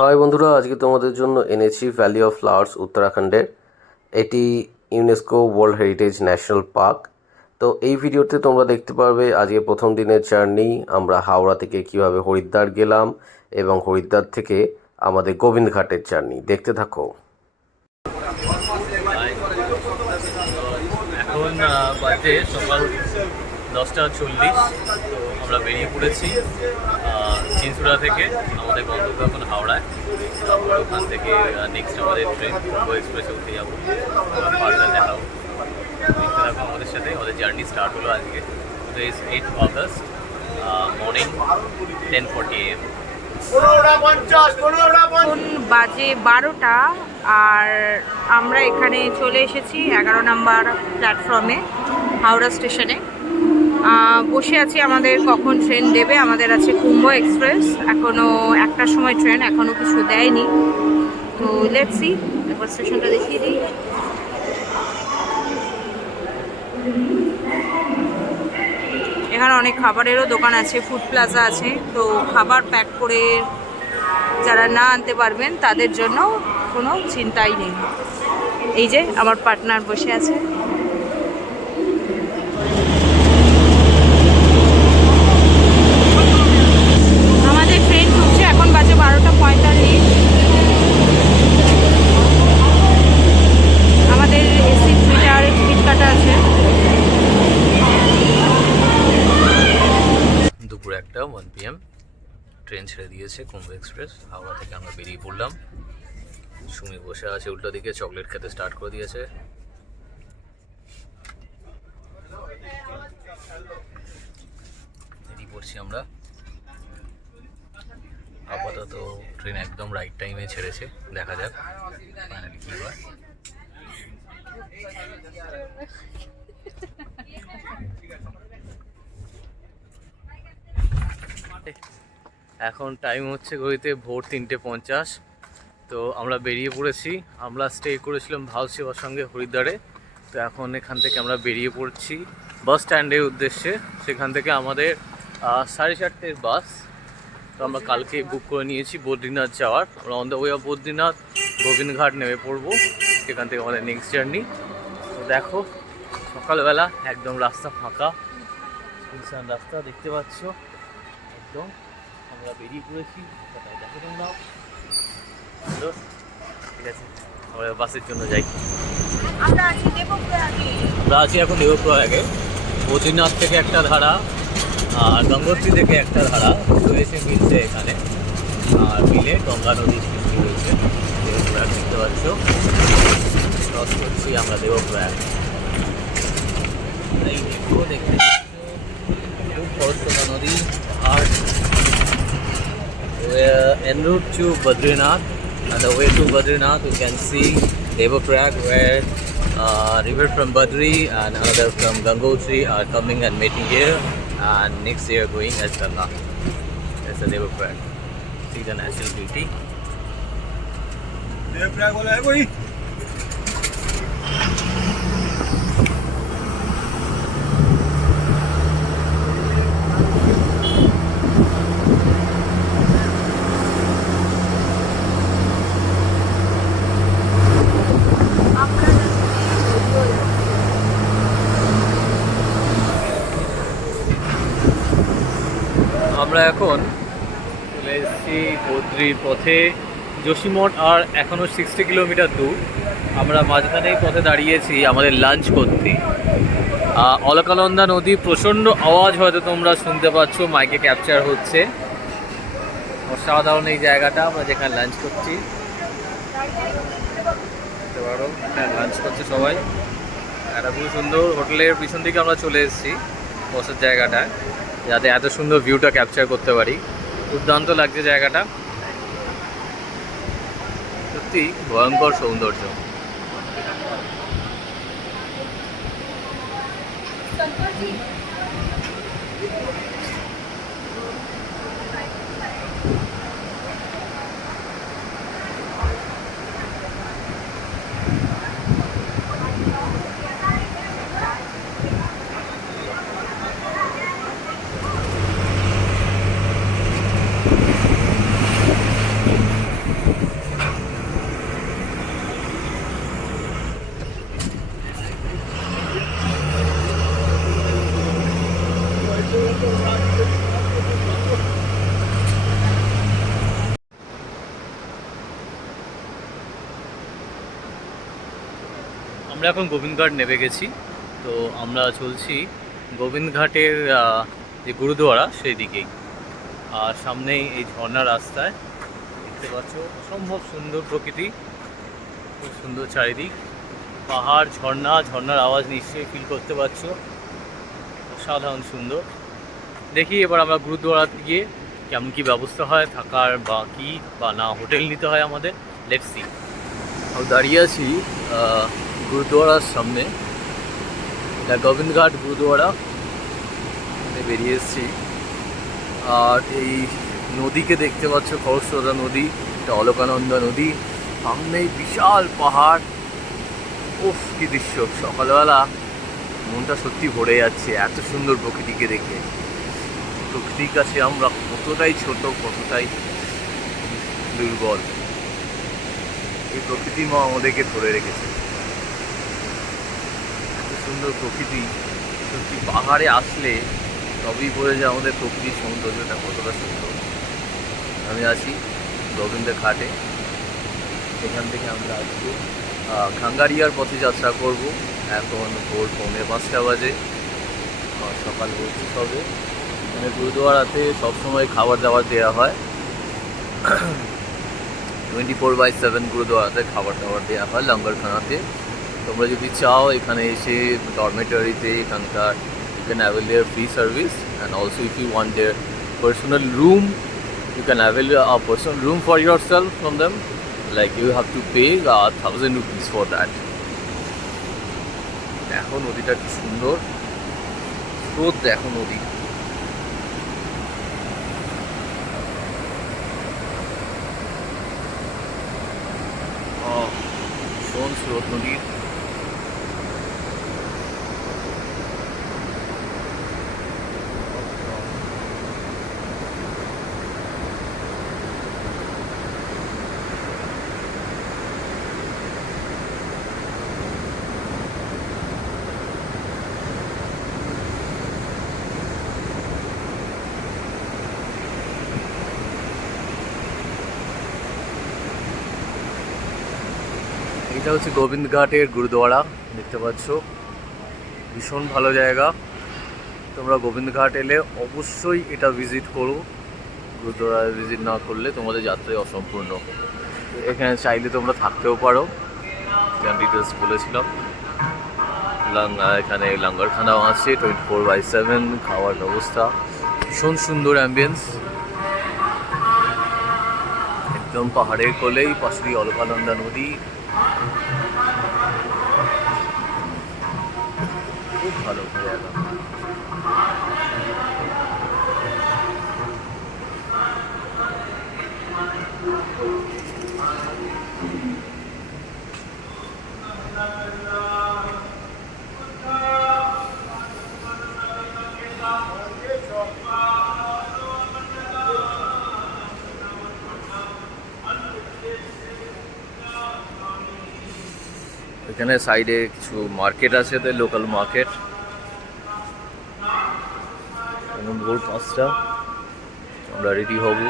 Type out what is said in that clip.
High বন্ধুরা, আজকে তোমাদের জন্য এনেছি ভ্যালি অফ ফ্লাওয়ার্স উত্তরাখণ্ডের। এটি UNESCO world heritage national park. তো এই ভিডিওতে তোমরা দেখতে পারবে আজকে প্রথম দিনের জার্নি, আমরা হাওড়া থেকে কিভাবে হরিদ্বার গেলাম এবং হরিদ্বার থেকে আমাদের গোবিন্দঘাটের জার্নি। দেখতে থাকো। এখন বাজে সকাল 10:40। তো আমরা বেরিয়ে পড়েছি চিনসুড়া থেকে। আমাদের গন্তব্য এখন হাওড়ায়। আমরা ওখান থেকে নেক্সট আমাদের ট্রেন কুম্ভ এক্সপ্রেসে উঠে যাবো। ফার্দার দেখাবো, দেখতে থাকবো আমাদের সাথে। আমাদের জার্নি স্টার্ট হলো আজকে। Today is 8 August, morning 10:40 AM। এখন বাজে 12টা আর আমরা এখানে চলে এসেছি 11 নম্বর প্ল্যাটফর্মে, হাওড়া স্টেশনে বসে আছি। আমাদের কখন ট্রেন দেবে? আমাদের আছে কুম্ভ এক্সপ্রেস, এখনও 1টার সময় ট্রেন, এখনও কিছু দেয়নি। তো লেটস সি, একবার স্টেশনটা দেখিয়ে দিই। এখানে অনেক খাবারেরও দোকান আছে, ফুড প্লাজা আছে। তো খাবার প্যাক করে যারা না আনতে পারবেন তাদের জন্য কোনো চিন্তাই নেই। এই যে আমার পার্টনার বসে আছে। আমাদের ট্রেন ঢুকছে, এখন বাজে 12:45। আমাদের এসি সুইটার টিকিট কাটা আছে। দুপুর 1 PM ট্রেন ছেড়ে দিয়েছে কুম্ভ এক্সপ্রেস। হাওড়া থেকে আমরা বেরিয়ে পড়লাম। সুমি বসে আছে উল্টো দিকে, চকলেট খেতে স্টার্ট করে দিয়েছে। বেরিয়ে পড়ছি আমরা। আপাতত ট্রেন একদম রাইট টাইমে ছেড়েছে, দেখা যাক ফাইনালি কী হয়। এখন টাইম হচ্ছে ঘড়িতে ভোর 3:50। তো আমরা বেরিয়ে পড়েছি। আমরা স্টে করেছিলাম ভাল সেবার সঙ্গে হরিদ্বারে। তো এখন এখান থেকে আমরা বেরিয়ে পড়ছি বাস স্ট্যান্ডের উদ্দেশ্যে। সেখান থেকে আমাদের 4:30 বাস। তো আমরা কালকে বুক করে নিয়েছি বদ্রীনাথ যাওয়ার। আমরা on the way of Badrinath Govindghat নেমে পড়বো, সেখান থেকে আমাদের নেক্সট জার্নি। তো দেখো সকালবেলা একদম রাস্তা ফাঁকা, সুনসান রাস্তা দেখতে পাচ্ছ একদম। আমরা বেরিয়ে পড়েছি, দেখো তোমরাও। ঠিক আছে, আমরা বাসের জন্য যাই। আমরা আছি এখন দেবপ্রয়াগে। বদ্রীনাথ থেকে একটা ধারা আর গঙ্গোত্রী থেকে একটা ধারা রয়েছে, মিলছে এখানে। আর মিলে গঙ্গা নদীর সৃষ্টি হয়েছে। দেবপ্রয়াগ দেখতে পাচ্ছ, ক্রস করছি আমরা দেবপ্রয়াগ। এই দেখো, দেখতে খুব খরস্রোতা নদী, পাহাড়। En route to Badrinath, on the way to Badrinath you can see Devaprayag, where river from Badri and another from Gangotri are coming and meeting here, and next they are going as Ganga. That's the Devaprayag. See the natural beauty. Devaprayag bola hai koi? আমরা এখন চলে এসেছি বদ্রির পথে। যোশীমঠ আর এখনও 60 kilometre দূর। আমরা মাঝখানেই পথে দাঁড়িয়েছি আমাদের লাঞ্চ করতে। অলকানন্দা নদী, প্রচণ্ড আওয়াজ হয়তো তোমরা শুনতে পাচ্ছ, মাইকে ক্যাপচার হচ্ছে। অসাধারণ এই জায়গাটা, আমরা যেখানে লাঞ্চ করছি। দেখতে পারো লাঞ্চ করছে সবাই। একটা খুব সুন্দর হোটেলের পিছন দিকে আমরা চলে এসেছি বসার জায়গাটায়, যাতে এত সুন্দর ভিউটা ক্যাপচার করতে পারি। দুর্দান্ত লাগছে জায়গাটা, সত্যি ভয়ঙ্কর সৌন্দর্য। আমরা এখন গোবিন্দঘাট নেমে গেছি। তো আমরা চলছি গোবিন্দঘাটের যে গুরুদুয়ারা সেই দিকেই। আর সামনেই এই ঝর্ণা রাস্তায় দেখতে পাচ্ছ, অসম্ভব সুন্দর প্রকৃতি, খুব সুন্দর চারিদিক, পাহাড়, ঝর্ণা, ঝর্ণার আওয়াজ নিশ্চয়ই ফিল করতে পারছো, অসাধারণ সুন্দর। দেখি এবার আমরা গুরুদুয়ারাতে গিয়ে কেমন কী ব্যবস্থা হয় থাকার, বা কি বা না হোটেল নিতে হয় আমাদের, লেটস সি। আমি দাঁড়িয়ে আছি গুরুদুয়ারার সামনে, এটা গোবিন্দঘাট গুরুদুয়ারা, বেরিয়ে এসেছি। আর এই নদীকে দেখতে পাচ্ছ, খরস্রোতা নদী, এটা অলকানন্দা নদী, সামনেই বিশাল পাহাড়। উফ, কি দৃশ্য! সকালবেলা মনটা সত্যি ভরে যাচ্ছে এত সুন্দর প্রকৃতিকে দেখে। প্রকৃতির কাছে আমরা কতটাই ছোট, কতটাই দুর্বল, এই প্রকৃতি মা আমাদেরকে ধরে রেখেছে। এত সুন্দর প্রকৃতি, সত্যি পাহাড়ে আসলে তবেই বোঝা যায় আমাদের প্রকৃতির সৌন্দর্যটা কতটা সুন্দর। আমি আছি গোবিন্দ ঘাটে, এখান থেকে আমরা আজকে খাঙ্গারিয়ার পথে যাত্রা করব। এখন ভোর 4:45 বাজে, সকাল হচ্ছে সবে। মানে গুরুদুয়ারাতে সবসময় খাবার দাবার দেওয়া হয়, 24/7 গুরুদুয়ারাতে খাবার দাবার দেওয়া হয় লঙ্গরখানাতে। তোমরা যদি চাও এখানে এসে ডরমেটরিতে এখানকার you can avail their free service, and also if you want their personal room you can avail a personal room for yourself from them, like you have to pay 1,000 rupees for that. দেখো নদীটা কি সুন্দর, স্রোত দেখো নদী। ভীষণ স্রোত নদীর। এটা হচ্ছে গোবিন্দঘাটের গুরুদুয়ারা, দেখতে পাচ্ছ, ভীষণ ভালো জায়গা। তোমরা গোবিন্দঘাট এলে অবশ্যই এটা ভিজিট করো, গুরুদুয়ারা ভিজিট না করলে তোমাদের যাত্রাই অসম্পূর্ণ। এখানে চাইলে তোমরা থাকতেও পারো, যেমন ডিটেলস বলেছিলাম। এখানে লঙ্গরখানাও আছে, 24/7 খাওয়ার ব্যবস্থা, ভীষণ সুন্দর অ্যাম্বিয়েন্স, একদম পাহাড়ের কোলেই, পাশে দিয়ে অলকানন্দা নদী, খুব ভালো জায়গা। এখানে সাইডে কিছু মার্কেট আছে, তো লোকাল মার্কেট। এখন ভোর 5টা, আমরা রেডি হব।